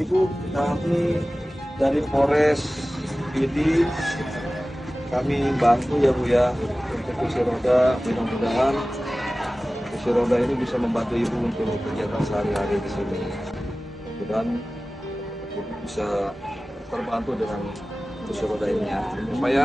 Ibu, kami dari Polres PD kami bantu ya Bu ya untuk kursi roda. Mudah-mudahan kursi roda ini bisa membantu Ibu untuk kegiatan sehari-hari di sini. Mudah-mudahan Ibu bisa terbantu dengan kursi roda ini ya. Supaya